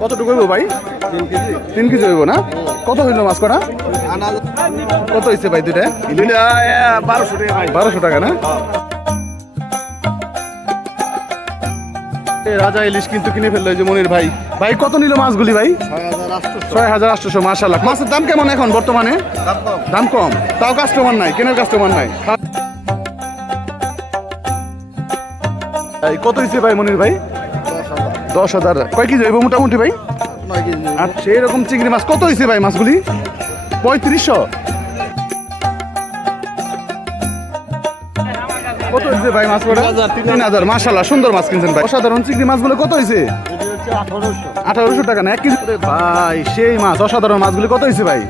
কতটুকু হইব ভাই? তিন কেজি হইব না? কত হইল মাছ কটা কত হয়েছে ভাই দুটা বারোশো টাকা ভাই। বারোশো টাকা না? রাজা ইলিশ কিন্তু কিনে ফেলল এই যে মনির ভাই। ভাই কত নিল মাছগুলি ভাই? ছয় হাজার আটশোশো। মাসাল্লাহ মাছের দাম কেমন এখন বর্তমানে? দাম কম। তাও কাস্টমার নাই কেনার কাস্টমার নাই। এই কত হয়েছে ভাই মনির ভাই? দশ হাজার। কয় কেজি হইব মোটামুটি ভাই? আর সেই রকম চিংড়ি মাছ কত হয়েছে ভাই মাছগুলি? পঁয়ত্রিশশো। কত হয়েছে ভাই মাছ কটা তিন হাজার। মাসাল্লাহ সুন্দর মাছ কিনছেন ভাই। অসাধারণ চিংড়ি মাছগুলো কত হয়েছে আঠারোশো। টাকা না এক কেজি। ভাই সেই মাছ অসাধারণ মাছগুলি কত হয়েছে ভাই?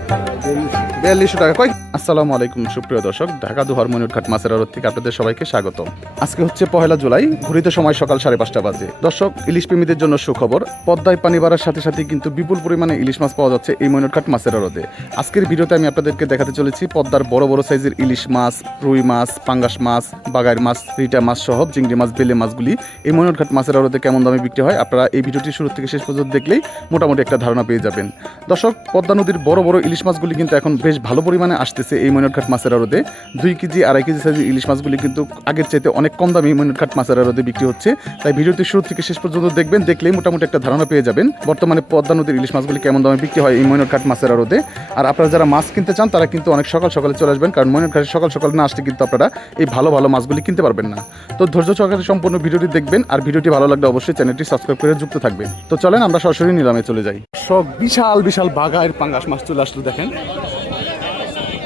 বিয়াল্লিশশো টাকা। কয় আসসালামু আলাইকুম, সুপ্রিয় দর্শক, ঢাকা দুহার মনিরঘাট মাছের আড়ত থেকে আপনাদের সবাইকে স্বাগত। আজকে হচ্ছে পহেলা জুলাই ঘুরিতে সময় সকাল সাড়ে পাঁচটা বাজে। দর্শক, ইলিশ প্রেমীদের জন্য সুখবর, পদ্মায় পানি বাড়ার সাথে সাথে কিন্তু বিপুল পরিমাণে ইলিশ মাছ পাওয়া যাচ্ছে এই মনিরঘাট মাছের আড়তে। আজকের ভিডিওতে আমি আপনাদেরকে দেখাতে চলেছি পদ্মার বড় বড় সাইজের ইলিশ মাছ, রুই মাছ, পাঙ্গাস মাছ, বাগাইর মাছ, রিটা মাছ সহ চিংড়ি মাছ, বেলে মাছগুলি এই মনিরঘাট মাছের আড়তে কেমন দামে বিক্রি হয় আপনারা এই ভিডিওটি শুরু থেকে শেষ পর্যন্ত দেখলেই মোটামুটি একটা ধারণা পেয়ে যাবেন। দর্শক, পদ্মা নদীর বড় বড় ইলিশ মাছগুলি কিন্তু এখন বেশ ভালো পরিমাণে আসতেছে এই মনিরঘাট মাছের আড়তে। দুই কেজি, আড়াই কেজি সাইজের ইলিশ মাছগুলি কিন্তু আগের চাইতে অনেক কম দামে এই মনিরঘাট মাছের আড়তে বিক্রি হচ্ছে। তাই ভিডিওটি শুরু থেকে শেষ পর্যন্ত দেখবেন, দেখলেই মোটামুটি একটা ধারণা পেয়ে যাবেন বর্তমানে পদ্মা নদীর ইলিশ মাছগুলি কেমন দামে বিক্রি হয় এই মনিরঘাট মাছের আড়তে। আর আপনারা যারা মাছ কিনতে চান, তারা কিন্তু অনেক সকাল সকালে চলে আসবেন, কারণ মনিরঘাটে সকাল সকাল না আসলে কিন্তু আপনারা এই ভালো ভালো মাছগুলি কিনতে পারবেন না। তো ধৈর্য সহকারে সম্পূর্ণ ভিডিওটি দেখবেন, আর ভিডিওটি ভালো লাগলে অবশ্যই চ্যানেলটি সাবস্ক্রাইব করে যুক্ত থাকবেন। তো চলেন, আমরা সরাসরি নিলামে চলে যাই। সব বিশাল বিশাল বাগায়ের পাঙ্গাস মাছ চলে আসলো, দেখেন।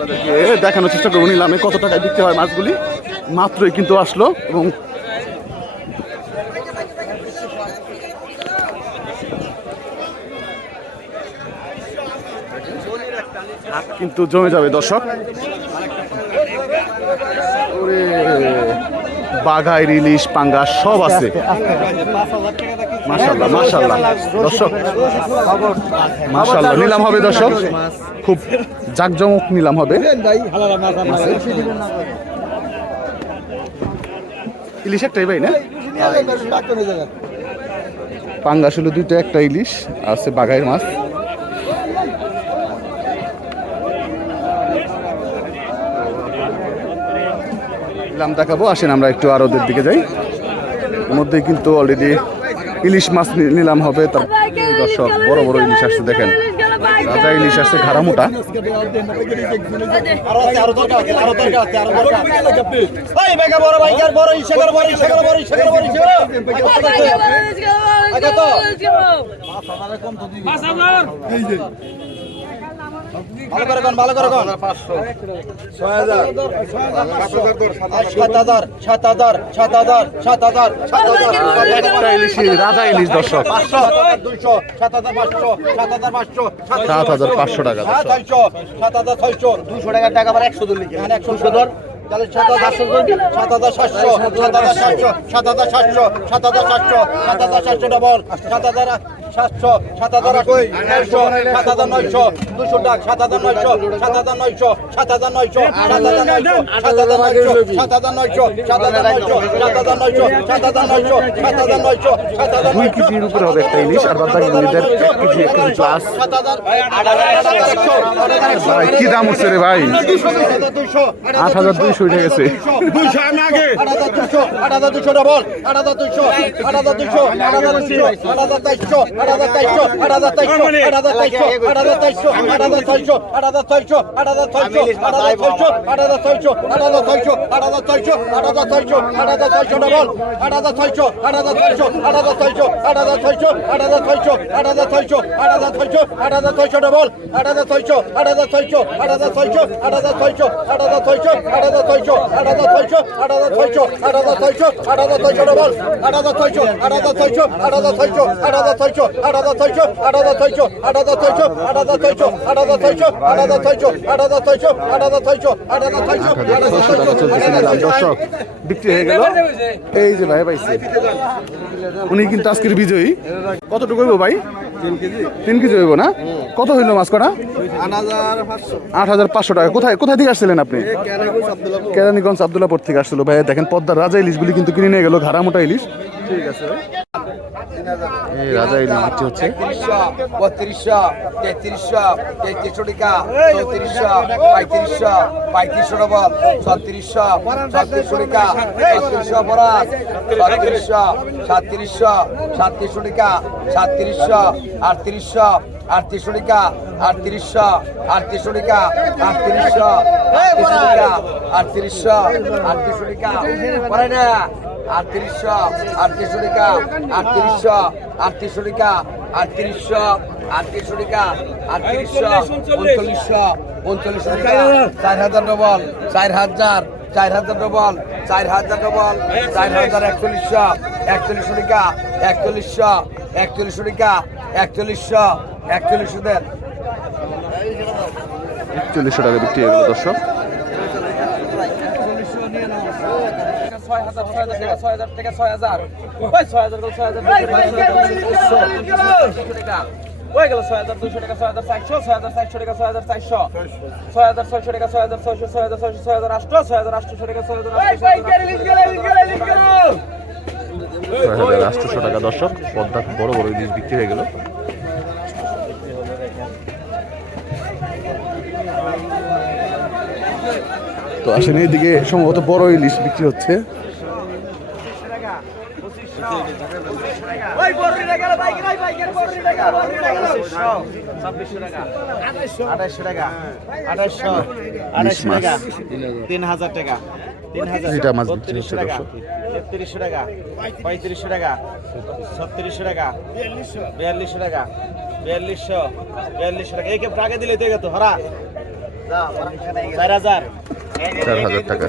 আপনাদেরকে দেখানোর চেষ্টা করব। নিলামে কত টাকায় বিক্রি হয় মাছগুলি? মাত্রই কিন্তু আসলো এবং কিন্তু জমে যাবে, দর্শক। বাঘাই ইলিশ পাঙ্গা সব আছে। মাশাল্লাহ মাশাল্লাহ দর্শক মাশাল্লাহ নিলাম হবে দর্শক। খুব জাকজমক নিলাম হবে। ইলিশ একটাই ভাই। না? পাঙ্গাস হলো দুইটা একটা ইলিশ আছে বাঘাইয়ের মাছ। নিলাম দেখাবো আসেন আমরা একটু আর ওদের দিকে যাই। এর মধ্যেই কিন্তু অলরেডি ইলিশ মাছ নিলাম হবে, তার দর্শক, বড় বড় ইলিশ আসছে, দেখেন। রাজা ইলিশ আসছে ঘাড়া মোটা ভালো করে কোন ভালো করে কোন 6000 7000 7000 7000 7000 ইলিশ রাজা ইলিশ দর্শক 200 7500 7500 7500 টাকা টাকা টাকা আবার 100 দিন লিখে 100 তাহলে সাত হাজার সাতশো সাত হাজার সাতশো সাত হাজার সাতশো সাত হাজার সাতশো সাত হাজার সাতশো ডবল সাত হাজার সাতশো সাত হাজার নয়শো সাত হাজার নয়শো দুশো টাকা সাত হাজার নয়শো সাত হাজার নয়শো সাত হাজার নয়শো সাত হাজার নয়শো সাত হাজার নয়শো সাত হাজার নয়শো সাত হাজার নয়শো সাত হাজার নয়শো সাত হাজার নয়শো সাত হাজার নয়শো সাত হাজার দুই কেজির উপরে হবে একটা ইলিশ আর বাদ ইলিশদের এক কেজি এক কেজি প্লাস সাত হাজার আট হাজার ভাই কি দাম উঠছে রে ভাই দুশো আট হাজার দুইশো উঠে গেছে দুইশো আমি আগে আট হাজার দুশো আট হাজার দুশো ডবল আট হাজার দুশো আট হাজার দুশো আট হাজার দুশো আট হাজার তেইশশো আড়াদা ছয়শো আড়াদা ছয়শো আড়াদা ছয়শো আড়াদা ছয়শো আট হাজার আট হাজার আট হাজার আট হাজার আট হাজার হাজার আট হাজার আট হাজার দর্শক বিক্রি হয়ে গেল এই যে ভাই পাইছে উনি কিন্তু আজকের বিজয়ী কতটুকু হইব ভাই তিন কেজি হইব না কত হইল মাছ কটা আট হাজার পাঁচশো টাকা কোথায় কোথায় থেকে আসছিলেন আপনি কেরানীগঞ্জ আবদুল্লাপুর থেকে আসছিল ভাই দেখেন পদ্মার রাজা ইলিশগুলি কিন্তু কিনে নিয়ে গেল ঘাড়া মোটা ইলিশ ঠিক আছে ভাই এই রাজা ইলিশ বিক্রি হচ্ছে। বত্রিশশো, তেত্রিশশো তেত্রিশশো টাকা, চৌত্রিশশো, পঁয়ত্রিশশো পঁয়ত্রিশশো ডবল, ছত্রিশশো ছত্রিশশো টাকা, ছত্রিশশো বরাস ছত্রিশশো সাতত্রিশশো সাতত্রিশশো টাকা সাতত্রিশশো আটত্রিশশো আটত্রিশশো টাকা আটত্রিশশো আটত্রিশশো টাকা আটত্রিশশো আটত্রিশশো টাকা আটত্রিশশো আটত্রিশশো টাকা পরে না, আটত্রিশশো আটত্রিশশো চার হাজার ডবল চার হাজার চার হাজার ডবল চার হাজার ডবল চার হাজার টাকা একচল্লিশশো একচল্লিশশো টাকা একচল্লিশশো একচল্লিশশো দেন একচল্লিশশো টাকা বিক্রি হয়ে গেল দর্শক ছয় গেল ছয় হাজার দুশো টাকা ছয় হাজার চারশো ছয় হাজার চারশো টাকা ছয় হাজার চারশো ছয় হাজার ছয়শো টাকা ছয় হাজার ছয়শো ছয় হাজার ছয়শো ছয় হাজার আটশো ছয় হাজার আটশো টাকা ছয় হাজার ছয় হাজার আটশোশো টাকা দর্শক পদ্মা বড় বড় ইলিশ বিক্রি হয়ে গেল তো আসেন এইদিকে সম্ভবত বড় ইলিশ বিক্রি হচ্ছে তিন হাজার টাকা তিন হাজার এটা মাছ বিক্রি বত্রিশশো হচ্ছে টাকা তেত্রিশশো টাকা পঁয়ত্রিশশো টাকা ছত্রিশশো টাকা বিয়াল্লিশশো টাকা বিয়াল্লিশশো বিয়াল্লিশশো টাকা। এই কে আগে দিলে তো গেতো হরা। চার হাজার। চার হাজার টাকা।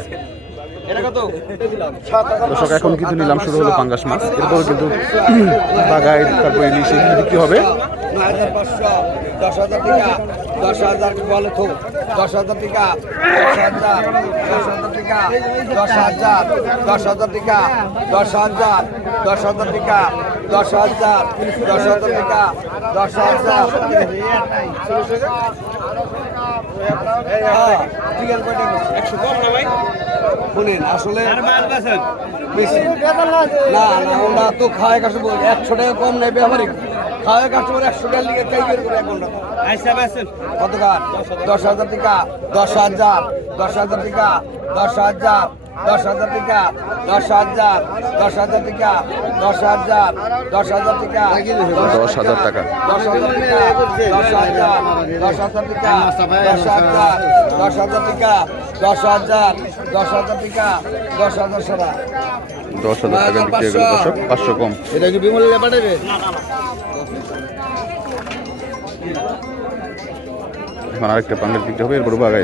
দর্শক এখন কিন্তু নিলাম শুরু হলো পাঙ্গাস মাছ। এরপর কিন্তু বাগাই তারপর ইলিশ এগুলো বিক্রি হবে? দশ হাজার টাকা দশ হাজার বলো তো দশ হাজার টাকা দশ হাজার দশ হাজার টাকা দশ হাজার দশ হাজার টাকা দশ হাজার দশ হাজার টাকা দশ হাজার দশ হাজার টাকা দশ হাজার। হ্যাঁ, শুনেন আসলে বেশি। না না তো একশো টাকা কম নেই ব্যাপারিক খাওয়ায় কাস্টমার একশো টাকা লিগে তাই বের করে এক ঘণ্টা কত কার দশ হাজার টাকা দশ হাজার দশ হাজার টাকা দশ হাজার দশ হাজার টাকা দশ হাজার দশ হাজার টাকা দশ হাজার দশ হাজার টাকা দশ হাজার টাকা দশ হাজার টাকা দশ হাজার দশ হাজার টাকা দশ হাজার দশ হাজার টাকা দশ হাজার দশ হাজার টাকা দশ হাজার সারা দশ হাজার টাকা বিক্রি হয়ে পাঁচশো কম এটা কি বিমলের ব্যাপারে এখন আরেকটা পাঙ্গাল বিক্রি হবে এরপর বাগাই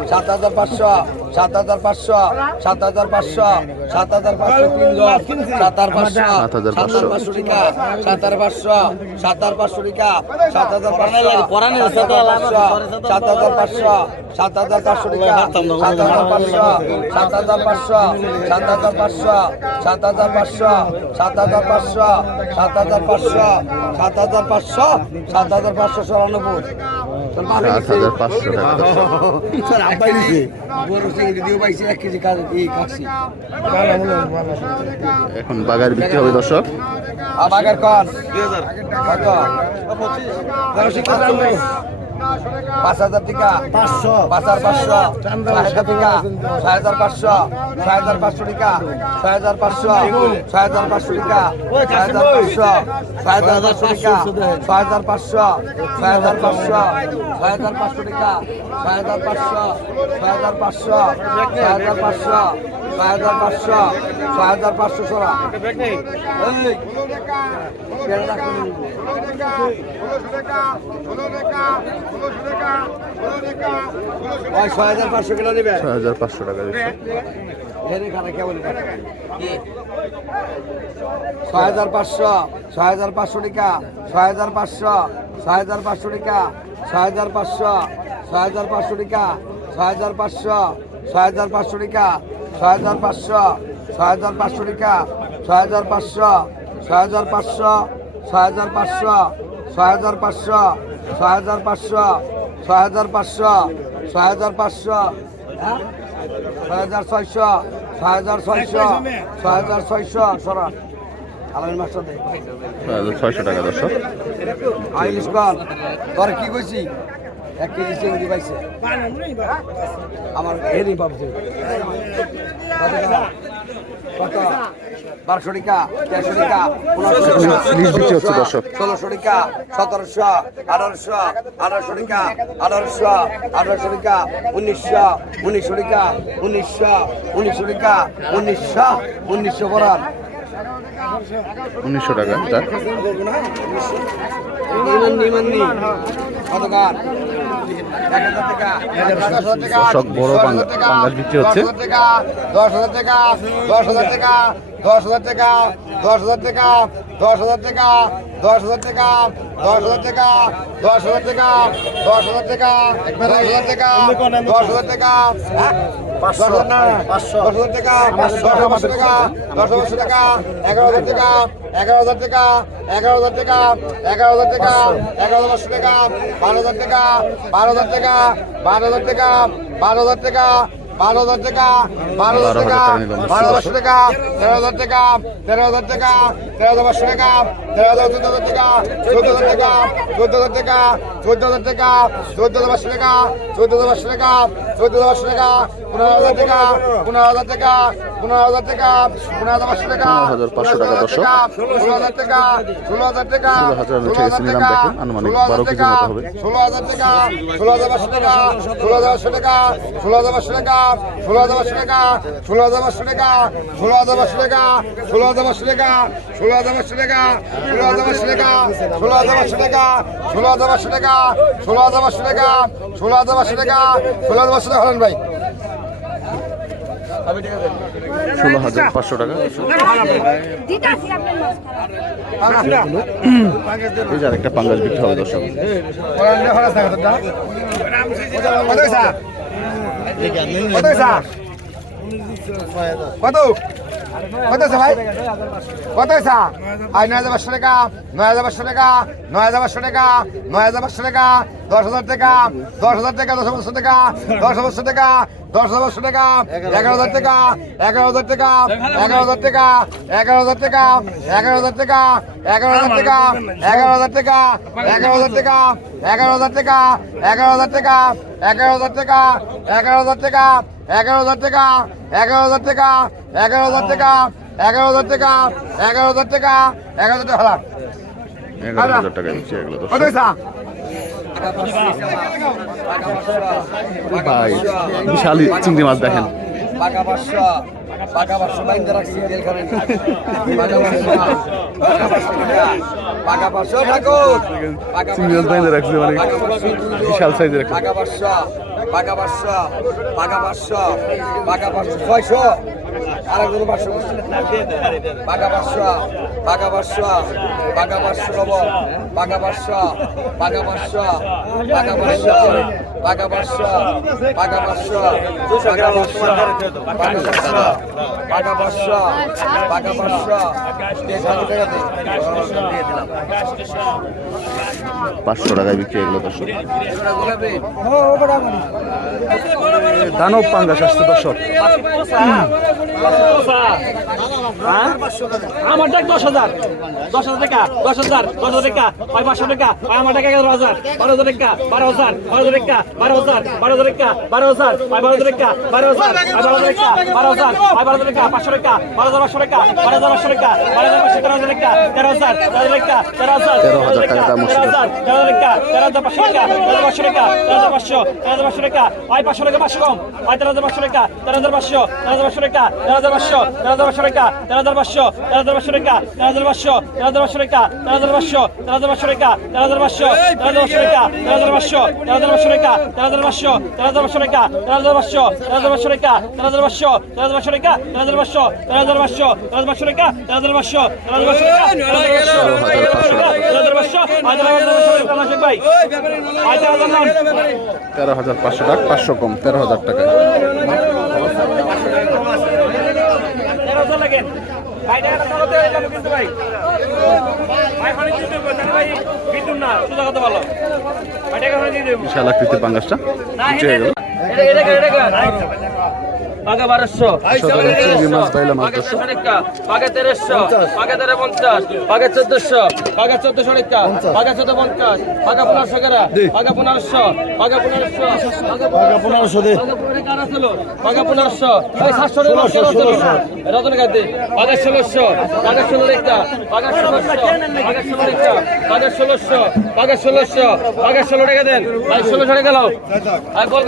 সাত হাজার পাঁচশো। সাত হাজার পাঁচশো। সাত হাজার পাঁচশো। তিনজন সাত হাজার পাঁচশো। সাত হাজার পাঁচশো। টিকা সাত হাজার পাঁচশো। সাত হাজার পাঁচশো। টিকা এখন বাগার বিক্রি হবে দর্শক পঁচিশ পাঁচ হাজার টাকা পাঁচশো পাঁচ হাজার পাঁচশো ছয় হাজার টাকা ছয় হাজার পাঁচশো ছয় হাজার পাঁচশো টাকা ছয় হাজার পাঁচশো ছয় হাজার পাঁচশো টাকা ছয় হাজার পাঁচশো ছয় হাজার পাঁচশো টাকা ছয় হাজার পাঁচশো ছয় হাজার পাঁচশো ছয় হাজার পাঁচশো টাকা ছয় হাজার পাঁচশো ছয় হাজার পাঁচশো ছয় হাজার পাঁচশো ছয় হাজার পাঁচশো ছয় হাজার পাঁচশো সোনা এই, পেয়ারা রাখুন। ওই ছয় হাজার পাঁচশো কিলো নেবে ছয় হাজার পাঁচশো টাকা ছয় হাজার পাঁচশো ছয় হাজার পাঁচশো টাকা ছয় হাজার পাঁচশো ছয় হাজার পাঁচশো টাকা ছয় হাজার পাঁচশো ছয় হাজার পাঁচশো টাকা ছয় হাজার পাঁচশো ছয় হাজার পাঁচশো টাকা ছয় হাজার পাঁচশো ছয় হাজার পাঁচশো টাকা ছয় হাজার পাঁচশো ছয় হাজার পাঁচশো ছয় হাজার পাঁচশো ছয় হাজার পাঁচশো ছয় হাজার পাঁচশো ছয় হাজার পাঁচশো ছয় হাজার পাঁচশো ছয় হাজার ছয়শো ছয় হাজার ছয়শো ছয় হাজার ছয়শো সরা। ছয়শো টাকা দর্শক। আইলিশ কর। তোর কি কইছি? এক কেজি চিংড়ি পাইছে। আমার হেরি কত? বারোশো টাকা তেরোশো টাকা ষোলোশো টাকা সতেরোশো আঠারোশো আঠারোশো টাকা আঠারোশো আঠারোশো টাকা উনিশশো উনিশশো টাকা উনিশশো উনিশশো টাকা উনিশশো উনিশশো বরান উনিশশো টাকা এটা দর্শক বড় পাঙ্গাস বিক্রি হচ্ছে। দশ হাজার টাকা দশ হাজার টাকা দশ হাজার টাকা দশ হাজার টাকা দশ হাজার টাকা দশ হাজার টাকা দশ হাজার টাকা দশ হাজার টাকা দশ হাজার টাকা দশ হাজার টাকা দশ হাজার টাকা দশ হাজার না দশ হাজার টাকা দশ হাজার পাঁচশো টাকা দশ হাজার পাঁচশো টাকা এগারো হাজার টাকা এগারো হাজার টাকা এগারো হাজার টাকা এগারো হাজার টাকা এগারো পাঁচশো টাকা বারো হাজার টাকা বারো হাজার টাকা বারো হাজার টাকা বারো হাজার টাকা বারো হাজার টাকা বারো হাজার টাকা বারো হাজার পাঁচশো টাকা তেরো হাজার টাকা তেরো হাজার টাকা তেরো হাজার পাঁচশো টাকা তেরো হাজার চোদ্দ হাজার টাকা চোদ্দ হাজার টাকা চোদ্দ হাজার টাকা চোদ্দ হাজার টাকা চোদ্দ হাজার পাঁচশো টাকা চোদ্দ হাজার পাঁচশো টাকা চোদ্দ হাজার পাঁচশো টাকা পনেরো হাজার টাকা পনেরো হাজার টাকা পনেরো হাজার টাকা পনেরো হাজার পাঁচশো টাকা 15,500 টাকা দর্শক। ষোলো হাজার টাকা ষোলো হাজার টাকা 16,000 আমি ঠেকেছি নিলাম দেখেন, আনুমানিক 12 কেজির মতো হবে। ষোলো হাজার টাকা ষোলো হাজার পাঁচশো টাকা ষোলো হাজার পাঁচশো টাকা ষোলো হাজার পাঁচশো টাকা ষোলো হাজার পাঁচশো টাকা ষোলো হাজার পাঁচশো টাকা ষোলো হাজার পাঁচশো টাকা ষোলো হাজার পাঁচশো টাকা ষোলো হাজার পাঁচশো টাকা ষোলো হাজার পাঁচশো টাকা ষোলো হাজার পাঁচশো টাকা ষোলো হাজার পাঁচশো টাকা ষোলো হাজার পাঁচশো টাকা ষোলো হাজার পাঁচশো টাকা ষোলো হাজার পাঁচশো টাকা হলেন ভাই ষোলো হাজার পাঁচশো টাকা এই যে আরেকটা পাঙ্গাস বিক্রি হবে দর্শক কত কত আছে ভাই কত আছে আই নয় হাজার পাঁচশো টাকা নয় হাজার পাঁচশো টাকা নয় হাজার পাঁচশো টাকা নয় হাজার পাঁচশো টাকা দশ হাজার টাকা দশ হাজার টাকা দশ পাঁচশো টাকা দশ পাঁচশো টাকা দশ হাজার পাঁচশো টাকা এগারো হাজার টাকা এগারো হাজার টাকা এগারো হাজার টাকা এগারো হাজার টাকা এগারো হাজার টাকা এগারো হাজার টাকা এগারো হাজার টাকা এগারো হাজার টাকা এগারো হাজার টাকা এগারো হাজার টাকা এগারো হাজার টাকা এগারো হাজার টাকা এগারো হাজার টাকা এগারো হাজার টাকা এগারো হাজার টাকা এগারো হাজার টাকা এগারো হাজার টাকা এগারো হাজার টাকা এগারো হাজার টাকা এগুলো ভাই বিশাল চিংড়ি মাছ দেখেন। পাকা পাকা বাইন্দা রাখছি তেল খাবেন পাকা পাঁচশো পাকা পাঁচশো টাকা। পাকা পাঁচশো ঠাকুর। পাকা চিংড়ি মাছ বাইন্দা রাখছে মানে বিশাল সাইজের পাকা পাকা পাঁচশো পাকা পাঁচশো পাকা পাঁচশো, ছয়শো। আর একজন পাঁচশো পাকা পাঁচশো পাকা পাঁচশো পাকা পাঁচশো পাকা পাঁচশো পাকা পাঁচশো পাকা পাঁচশো। পাকা পাঁচশো পাকা পাঁচশো পাকা পাঁচশো পাকা পাঁচশো পাকা পাঁচশো পাঁচশো দেড় হাজার টাকা দিয়ে দিলাম পাঁচশো টাকায় বিক্রি এগুলো দর্শক। দানব পাঙ্গাস আসছে দর্শক। আমার টাকা দশ হাজার। দশ হাজার টাকা দশ হাজার দশ হাজার টাকা। পাঁচ পাঁচশো টাকা। আমার টাকা এগারো হাজার। বারো হাজার টাকা বারো হাজার বারো হাজার টাকা। বারো হাজার বারো হাজার টাকা বারো হাজার বারো হাজার টাকা বারো হাজার বারো হাজার টাকা বারো হাজার বারো হাজার টাকা পাঁচশো টাকা বারো হাজার পাঁচশো টাকা বারো হাজার পাঁচশো টাকা বারো হাজার পাঁচশো তেরো হাজার টাকা তেরো হাজার তেরো হাজার টাকা তেরো হাজার তেরো হাজার টাকা তেরো হাজার তেরো হাজার টাকা তেরো হাজার পাঁচশো টাকা তেরো হাজার পাঁচশো টাকা তেরো হাজার পাঁচশো তেরো হাজার পাঁচশো টাকা আয় পাঁচশো টাকা পাঁচশো কম আয় তেরো হাজার পাঁচশো টাকা তেরো হাজার পাঁচশো তেরো হাজার পাঁচশো টাকা তেরো হাজার পাঁচশো তেরো হাজার পাঁচশো টাকা তেরো হাজার পাঁচশো তেরো হাজার পাঁচশো টাকা তেরো হাজার পাঁচশো তেরো হাজার পাঁচশো টাকা তেরো হাজার পাঁচশো তেরো হাজার পাঁচশো টাকা তেরো হাজার পাঁচশো তেরো হাজার পাঁচশো টাকা তেরো হাজার পাঁচশো তেরো হাজার পাঁচশো টাকা তেরো হাজার পাঁচশো তেরো হাজার পাঁচশো টাকা তেরো হাজার পাঁচশো তেরো হাজার পাঁচশো টাকা তেরো হাজার পাঁচশো তেরো হাজার পাঁচশো টাকা তেরো হাজার পাঁচশো তেরো হাজার পাঁচশো তেরো হাজার পাঁচশো টাকা তেরো হাজার পাঁচশো তেরো হাজার পাঁচশো টাকা তেরো হাজার পাঁচশো তেরো হাজার পাঁচশো তেরো হাজার পাঁচশো ভাই আয় তেরো হাজার নাম তেরো হাজার পাঁচশো টাকা পাঁচশো কম তেরো হাজার টাকা তেরো হাজার থাকেন ভাই টাকাটা কিন্তু ভাই বিশাল আকৃতির পাঙ্গাসটা উঠে গেল পাকা বারোশো মাত্র। তেরোশো তেরোশো তেরো পঞ্চাশ পাকা চোদ্দশো পাকা চোদ্দশো টাকা পাকা চোদ্দ পঞ্চাশ পাকা পনেরোশো টাকা পাকা পনেরোশো পাকা পনেরোশো পাকা পনেরোশো। দে। পনেরোশো সাতশো টাকা রতন ষোলোশো পাকা ষোলো টাকা পাকা ষোলোশো পাকা ষোলো টাকা পাকা ষোলোশো পাকা ষোলোশো পাকা ষোলো টাকা দেন। ভাই ষোলোশো টাকা লাও আর কল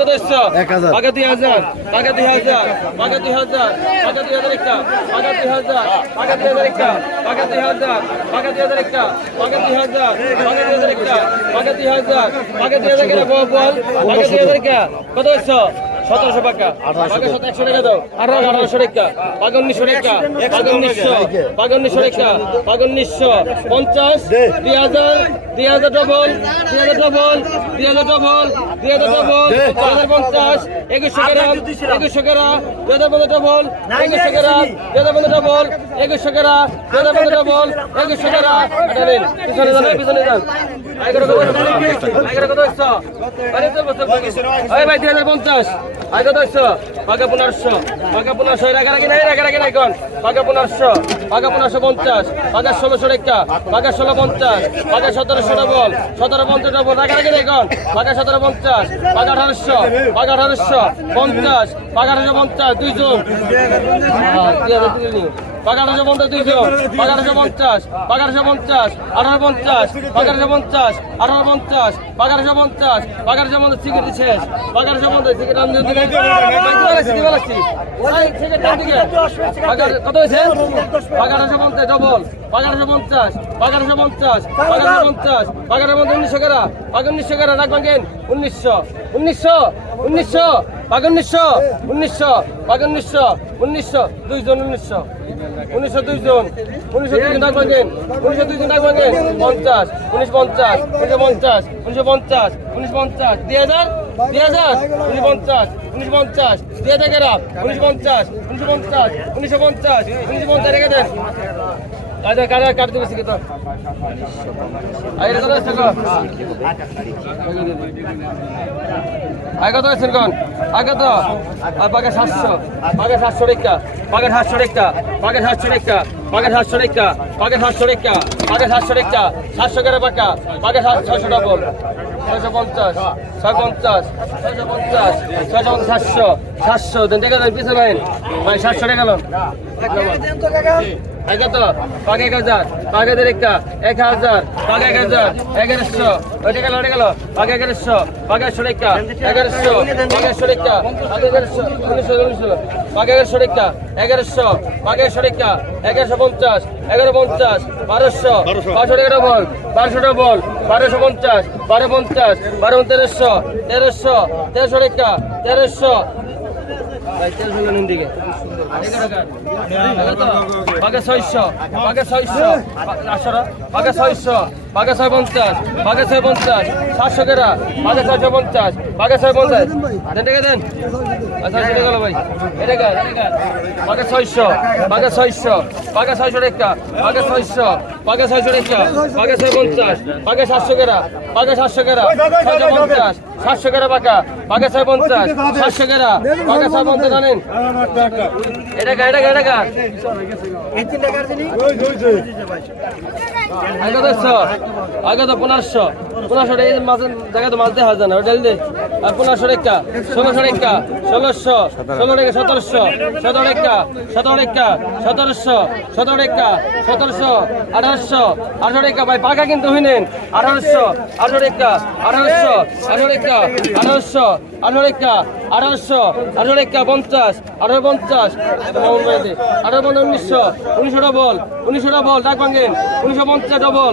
কত দুই হাজার পাকা দুই হাজার। পাকা দুই হাজার পাকা দুই হাজার একটা পাকা দুই হাজার পাকা দুই হাজার একটা পাকা দুই হাজার পাকা দুই হাজার একটা পাকা দুই হাজার পাকা দুই হাজার একটা পাকা কত এসছো সতেরোশো পাকা? একশো টাকা দাও। আঠারো আঠারোশো টাকা। পাকা উনিশশো টাকা। পাকা উনিশশো পাকা উনিশশো টাকা। পাকা উনিশশো পঞ্চাশ দুই হাজার দুই হাজার ডবল দুই হাজার ডবল দুই হাজার ডবল দুই হাজার ডবল দুই হাজার পঞ্চাশ একুশশো গ্রাম একুশশো গ্রাম দুই হাজার পনেরো ডবল একুশশো গ্রাম দুই হাজার পনেরো ডবল একুশশো গ্রাম দুই হাজার পনেরো ডবল একুশশো গ্রাম। পিছনে যান পিছনে যান এগারো কত এগারো কত একশো আরে তো বসে ওই ভাই দুই হাজার পঞ্চাশ। আগে একশো পাকা পনেরোশো পাকা পনেরোশো আগে রাখি নাই আগে রাখি নাই কোন? পাকা পনেরোশো পাকা পনেরোশো পঞ্চাশ পাকা ষোলোশো টাকা পাকা ষোলো পঞ্চাশ পাকা সতেরোশো ডবল সতেরো পঞ্চাশ ডবল রাখা রাখি নাই কোন? পাকা সতেরো পঞ্চাশ পাকা আঠারোশো পাকা আঠারোশো পঞ্চাশ পাকা আঠারোশো পঞ্চাশ দুইজন আঠারোশো পঞ্চাশ পাকা আঠারোশো পঞ্চাশ আঠারোশো পঞ্চাশ, আঠারো পঞ্চাশ আঠারোশো পঞ্চাশ, আঠারো পঞ্চাশ আঠারোশো পঞ্চাশ আঠারোশো পঞ্চাশ সিগারেট শেষ। আঠারোশো পঞ্চাশ সিগারেট আমি কত হয়েছে? আঠারোশো পঞ্চাশ ডবল আঠারোশো পঞ্চাশ আঠারোশো পঞ্চাশ আঠারোশো পঞ্চাশ আঠারো পঞ্চাশ উনিশশো কেরা? পাকা উনিশশো কেরা? রাখবেন উনিশশো। উনিশশো উনিশশো পাকা উনিশশো উনিশশো পাকা উনিশশো উনিশশো দুইজন, উনিশশো। উনিশশো দুইজন উনিশশো দুইজন ডাক ভাঙেন। উনিশশো দুইজন ডাক ভাঙেন। পঞ্চাশ, উনিশ পঞ্চাশ উনিশশো পঞ্চাশ উনিশশো পঞ্চাশ, উনিশ পঞ্চাশ। দুই হাজার দুই হাজার, উনিশ পঞ্চাশ উনিশ পঞ্চাশ। দুই হাজার উনিশ পঞ্চাশ উনিশশো পঞ্চাশ উনিশশো পঞ্চাশ উনিশশো পঞ্চাশ রেখে দেন আচ্ছা কাটা কাটতে বেশি কত আগে কত আছে গো আগে কত আছেন কোন আগে তো আর পাকে সাতশো। পাকে সাতশো রেখা। পাকে সাতশো রেখা। পাকে সাতশো রেখা। পাকে সাতশো রেখা। পাকে সাতশো রেখা। পাকে সাতশো রেখা। সাতশো করে পাকা পাকে ছয়শো ডবল ছয়শো পঞ্চাশ। ছয় পঞ্চাশ। ছয়শো পঞ্চাশ। ছয়শো পঞ্চাশ, সাতশো। সাতশো। দেন দেখে দেন পিছনে ভাই ভাই সাতশো টাকা গেল তো পাকে এক হাজার পাকে দেড়েকা এক হাজার পাকে এক হাজার এগারোশো। ওইটা গেল ওইটা গেল। পাকে এগারোশো পাকে একশো রেখা এগারোশো পাকে একশো পাকে এগারোশো উনিশশো উনিশশো। পাকে এগারোশো রেখা এগারোশো পাকে একশো রেখা এগারোশো পঞ্চাশ এগারো পঞ্চাশ বারোশো বারোশো। টাকা ডবল বারোশো ডবল বারোশো পঞ্চাশ বারো পঞ্চাশ বারো তেরোশো তেরোশো তেরোশো রেখা তেরোশো। ভাই তেরোশো নিন দিকে। বাগে ছয়শো বাগে ছয়শো আঠারো বাগে ছয়শো বাগে ছয় পঞ্চাশ বাগে ছয় পঞ্চাশ সাতশো কেরা বাগে ছয়শো পঞ্চাশ বাগে ছয় পঞ্চাশ দেন টাকা দেন আচ্ছা সেটা গেল ভাই এটা এটা গান বাগে ছয়শো বাগে ছয়শো বাগে ছয়শো রেখা বাগে ছয়শো বাগে ছয়শো রেখা বাগে ছয় পঞ্চাশ বাগে সাতশো কেরা বাগে সাতশো কেরা ছয়শো পঞ্চাশ সাতশো কেরা বাঁকা বাগে ছয় পঞ্চাশ সাতশো কেরা বাগে ছয় পঞ্চাশ জানেন এটা গা এটা গা এটা গা আগে তো পনেরোশো। পনেরোশো এই মাছের জায়গায় তো মাছ দেখা যায় না ওটা দিলে আর পনেরোশো টাকা ষোলোশো টাকা ষোলোশো, ষোলো টাকা সতেরোশো, সতেরো টাকা সতেরো টাকা সতেরোশো, সতেরো টাকা সতেরোশো, আঠারোশো আঠারো টাকা ভাই, পাকা কিন্তু হইনেন আঠারোশো আঠারো টাকা আঠারোশো আঠারো টাকা আঠারোশো আঠারো টাকা আঠারোশো আঠারো টাকা পঞ্চাশ আঠারো পঞ্চাশ আঠারো পঞ্চাশ, উনিশশো উনিশশো ডবল উনিশশো ডবল ডাক ভাঙেন, উনিশশো পঞ্চাশ ডবল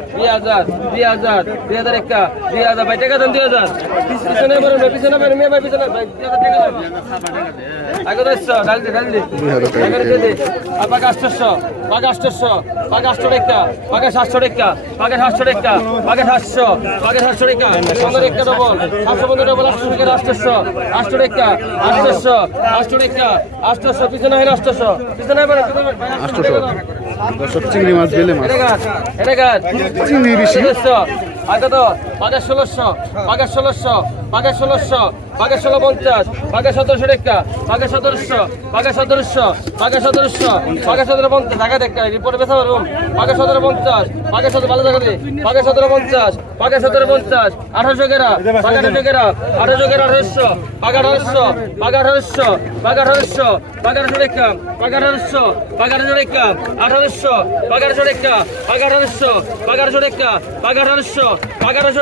দুই হাজার দুই হাজার দুই হাজার একটা। দুই হাজার ভাই টাকা দেন দুই হাজার। পিছনে বেরোন ভাই পিছনে বেরোন মেয়ে ভাই পিছনে ভাই দুই হাজার টাকা দেন। আগে দশশো ডাল দে ডাল দে। টাকা দিয়ে দে। আর পাকা আটশোশো পাকা আটশোশো পাকা আটশো টাকা পাকা সাতশো টাকা পাকা সাতশো টাকা পাকা সাতশো পাকা সাতশো টাকা পনেরো একটা ডবল সাতশো পনেরো ডবল আটশো টাকা আটশোশো আটশো টাকা আটশোশো আটশো টাকা আটশোশো পিছনে আটশোশো পিছনে আটশোশো। দর্শক চিংড়ি মাছ বেলে মাছ। এটা এটা চিংড়ি বেশি। বাঘের ষোলোশো বাঘের ষোলোশো বাঘের ষোলোশো বাঘের ষোলো পঞ্চাশ বাঘের সতেরোশো টাকা বাঘের সতেরোশো বাঘের সতেরোশো বাঘের সতেরোশো বাঘের সতেরো পঞ্চাশ টাকা দেখা রিপোর্ট বেসা রুম বাঘের সতেরো পঞ্চাশ বাঘের সতেরো, ভালো টাকা দে বাঘের সতেরো পঞ্চাশ বাঘের সতেরো পঞ্চাশ, আঠারোশো গেরা বাঘ আঠারোশো গেরা আঠারোশো গেরা আঠারোশো, বাঘ আঠারোশো বাঘ আঠারোশো বাঘ আঠারোশো বাঘ আঠারোশো টাকা বাঘ আঠারোশো বাঘ আঠারোশো টাকা আঠারোশো, বাঘ আঠারোশো টাকা বাঘ আঠারোশো বাঘ আঠারোশো টাকা বাঘ আঠারোশো বাঘ আঠারোশো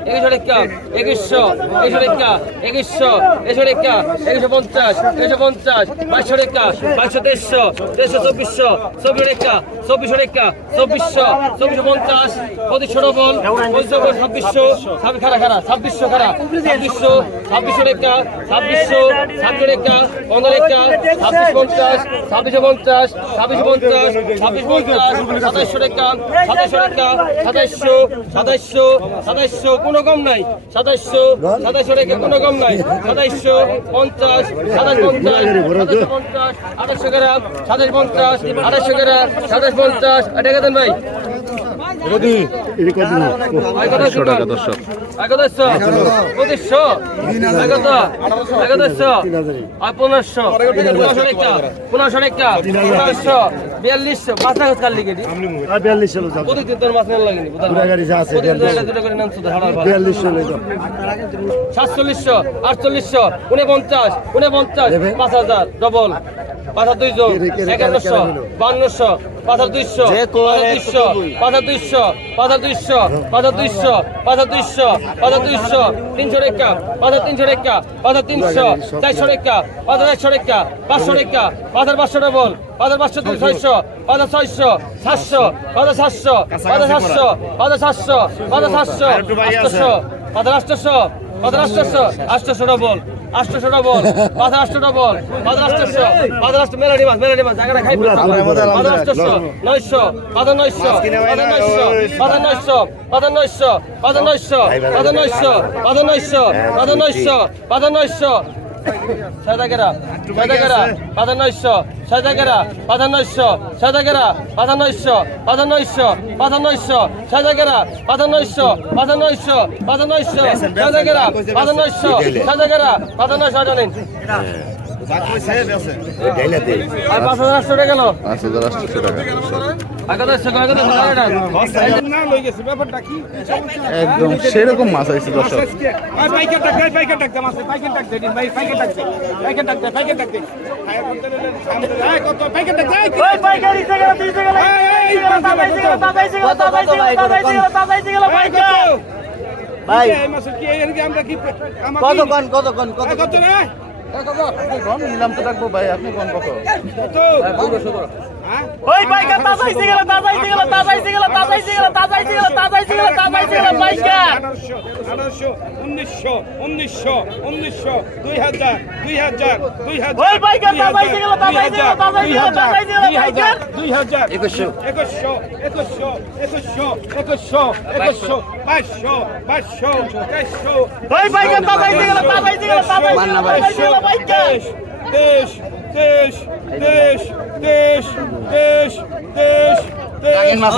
একুশশো টাকা একুশশো একুশশো টাকা একুশশো একুশশো টাকা একুশশো পঞ্চাশ একুশশো পঞ্চাশ, বাইশশো টাকা বাইশশো তেইশশো তেইশশো চব্বিশশো চব্বিশ টাকা চব্বিশশো টাকা চব্বিশশো চব্বিশশো পঞ্চাশ, পঁচিশশো ডবল পঁচিশশো ছাব্বিশশো, ছাব্বিশ খারা খারা ছাব্বিশশো খারা ছাব্বিশশো ছাব্বিশশো টাকা ছাব্বিশশো ছাব্বিশ টাকা পনেরো টাকা ছাব্বিশ পঞ্চাশ, ছাব্বিশশো পঞ্চাশ ছাব্বিশশো পঞ্চাশ ছাব্বিশ পঞ্চাশ, সাতাইশশো টাকা সাতাইশশো টাকা সাতাইশশো সাতাইশশো সাতাইশশো কোনো কম নাই। সাতাইশশো সাতাশশো টাকা কোনো কম নাই। সাতাশশো পঞ্চাশ, সাতাশ পঞ্চাশ পঞ্চাশ, আঠাশশো গ্রাম, সাতাশ পঞ্চাশ, আঠাশশো গ্রাম, সাতাশ পঞ্চাশ। এটা ভাই? পাঁচশো পাঁচ লাখ কার লিখে দিই পাঁচ হাজার দুইশো পাঁচ হাজার দুইশো পাঁচ হাজার দুইশো পাঁচ হাজার দুইশো পাঁচ দুইশো পাঁচ দুইশো পাঁচ দুইশো, তিনশো রেখা পাঁচ তিনশো রেখা পাঁচ তিনশো, চারশো রেখা পাঁচ একশো টাকা পাঁচশো রেখা পাঁচ পাঁচশো ডবল পাঁচ পাঁচশো দুই ছয়শো পাঁচ ছয়শো সাতশো পাঁচ সাতশো পাঁচ সাতশো পাঁচ সাতশো পাঁচ সাতশো আটশো পাঁচ আটশো পাঁচ হাজার আটশো আটশো ডবল আটশো ডবল পাঁচ আটশো ডবল পাঁচ আটশো পাঁচ আটশো মেলাডি মাছ মেলাডি মাছ জায়গাটা খাই পাঁচ আটশো নয়শো পাঁচ নয়শো পাঁচ নয়শো পাঁচ নয়শো পাঁচ নয়শো পাঁচ নয়শো পাঁচ নয়শো পাঁচ নয়শো পাঁচ নয়শো সাদাগেরা সাদাগেরা পাঁচ নয়শো সাদাগেরা সাদাগেরা পাঁচানৈশ সাদাগেরা পাঁচানৈশ সাদাগেরা পাঁচানৈশ পাঁচানৈশ পাঁচানৈশ সাদাগেরা পাঁচানৈশ পাঁচানৈশ পাঁচানৈশ সাদাগেরা পাঁচানৈশ সাদাগেরা পাঁচানৈশ জানেন একদম সেরকম মাছ আইছে দর্শক। কত কন কত কন কত নিলাম তো ডাকবো ভাই আপনি কোন কত ওই বাইকা তাজাইছে গেল তাজাইছে গেল তাজাইছে গেল তাজাইছে গেল তাজাইছে গেল তাজাইছে গেল তাজাইছে গেল বাইকা 1800 1900 1900 1900 2000 2000 2000 ওই বাইকা তাজাইছে গেল তাজাইছে গেল তাজাইছে গেল তাজাইছে গেল বাইকা 2000 2100 2100 2100 2100 2100 500 500 300 ওই বাইকা তাজাইছে গেল তাজাইছে গেল তাজাইছে গেল বাইকা দেশ দেশ দেশ দেশ দেশ দেশ দেশ মাছ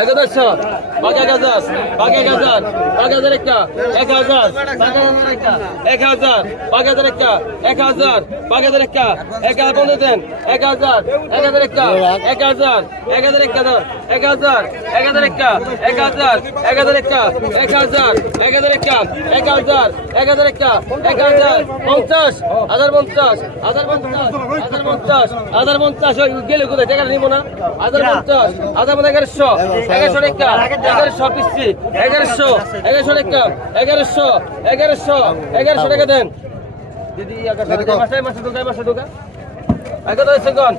এক হাজার। বাকি এক হাজার হাজার একটা, এক হাজার। বাকি হাজার একটা এক হাজার বাকি হাজার একটা, এক হাজার বাকি হাজার একটা। এক হাজার পনেরো দেন, এক হাজার এক হাজার একটা, এক হাজার এক হাজার একটা এক হাজার এক হাজার একটা, এক হাজার এক হাজার একটা, এক হাজার এক হাজার একটা, এক হাজার এক হাজার একটা, এক হাজার, পঞ্চাশ হাজার পঞ্চাশ হাজার পঞ্চাশ হাজার পঞ্চাশ হাজার পঞ্চাশ গেলে কোথায়? টাকা নিবো না? হাজার পঞ্চাশ হাজার পঞ্চাশ এগারোশো এগারোশো টাকা এগারোশো পিসি এগারোশো এগারোশো টাকা এগারোশো এগারোশো এগারোশো টাকা দেন দিদি মাসে মাসে ঢোকা মাসে ঢোকা আগে তো সেকন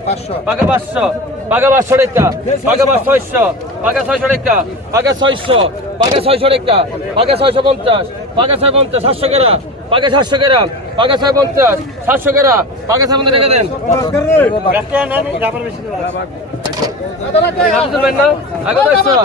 পাকা পাঁচশো পাকা পাঁচশো টাকা পাকা পাঁচ ছয়শো পাকা ছয়শো টাকা পাকা ছয়শো পাকা ছয়শো টাকা পাকা ছয়শো পঞ্চাশ পাকা ছয় পঞ্চাশ সাতশো গ্রাম পাকা সাতশো গ্রাম পাকা ছয় পঞ্চাশ সাতশো গ্রাম পাকা ছয় পঞ্চাশ টাকা দেন। তুলবেন না আগে তো একশো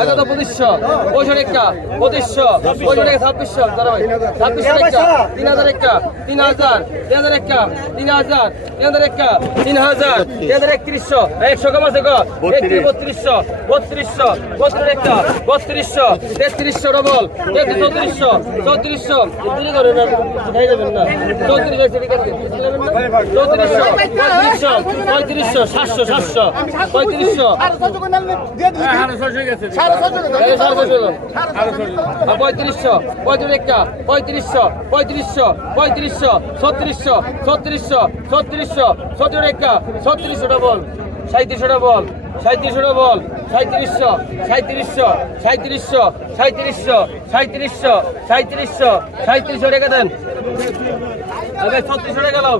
আগে তো পঁচিশশো, পঁয়ষট্টি একটা, পঁচিশশো, পঁয়ষট্টি টাকা ছাব্বিশশো দাঁড়াবে ছাব্বিশশো টাকা তিন হাজার একটা, তিন হাজার তিন হাজার একটা, তিন হাজার তিন হাজার একটা, তিন হাজার, তিন একত্রিশশো, একশো কম আছে বত্রিশশো বত্রিশশো, বত্রিশ একটা, বত্রিশশো, তেত্রিশশো ডবল চৌত্রিশশো চৌত্রিশশো। করেন না না। পঁয়ত্রিশশো সাতশো সাতশো পঁয়ত্রিশশো পঁয়ত্রিশশো পঁয়ত্রিশ একটা পঁয়ত্রিশশো পঁয়ত্রিশশো পঁয়ত্রিশশো ছত্রিশশো ছত্রিশশো ছত্রিশশো ছত্রিশ একটা ছত্রিশশো ডবল সাঁত্রিশশো ডবল সাঁত্রিশশো বল। সাঁত্রিশশো সাঁত্রিশশো সাঁত্রিশশো সাঁত্রিশশো সাঁত্রিশশো সাঁত্রিশশো সাঁত্রিশশো টাকা দেন। ছত্রিশশো দাও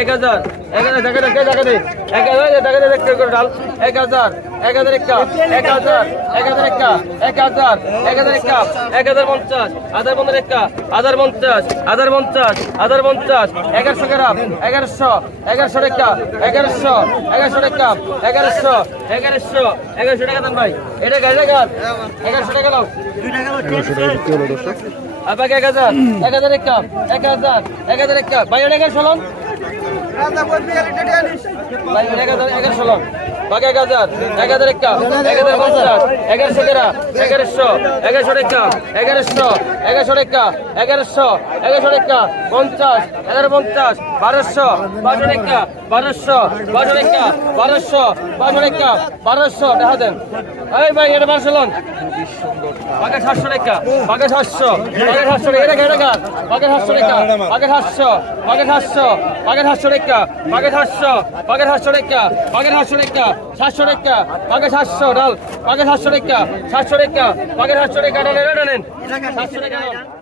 এক হাজার। এক হাজার টাকা টাকা টাকা দে। এক হাজার টাকা দে একটা ডাল। এক হাজার এক হাজার একটা, এক হাজার এক হাজার একটা, এক হাজার এক হাজার একটা, এক হাজার পঞ্চাশ হাজার পঞ্চাশ একটা, হাজার পঞ্চাশ হাজার পঞ্চাশ হাজার পঞ্চাশ, এগারোশো গ্রাম, এগারোশো এগারোশো টাকা, এগারোশো এগারোশো টাকা, এগারোশো এগারোশো এগারোশো টাকা দেন ভাই। এটা গাড়ি টাকা এগারোশো টাকা দাও। এগারোশো টাকা বিক্রি হলো দর্শক। আপনাকে এক হাজার। এক হাজার একটা এক হাজার এক হাজার একটা ভাই এটা এগারো ষোলন ভাই এক হাজার এগারো ষোলন বাকি এক হাজার এক হাজার একটা এক হাজার পঞ্চাশ এগারোশো টাকা এগারোশো এগারোশো টাকা এগারোশো এগারোশো টাকা এগারোশো এগারোশো পঞ্চাশ এগারো পঞ্চাশ বারোশো বারোশো টাকা বারোশো বারোশো টাকা বারোশো বারোশো টাকা বারোশো টাকা দেন এই ভাই এটা বারোশো লন বাঘে সাতশো টাকা বাঘে সাতশো বাঘে সাতশো টাকা এটা গাছ বাঘে সাতশো টাকা বাঘে সাতশো বাঘে সাতশো বাঘে সাতশো টাকা বাঘে সাতশো বাঘে সাতশো টাকা বাঘে সাতশো টাকা সাতশো টাকা বাঘে সাতশো ডাল বাঘে সাতশো টাকা সাতশো টাকা বাঘে সাতশো টাকা ডাল এটা নেন সাতশো টাকা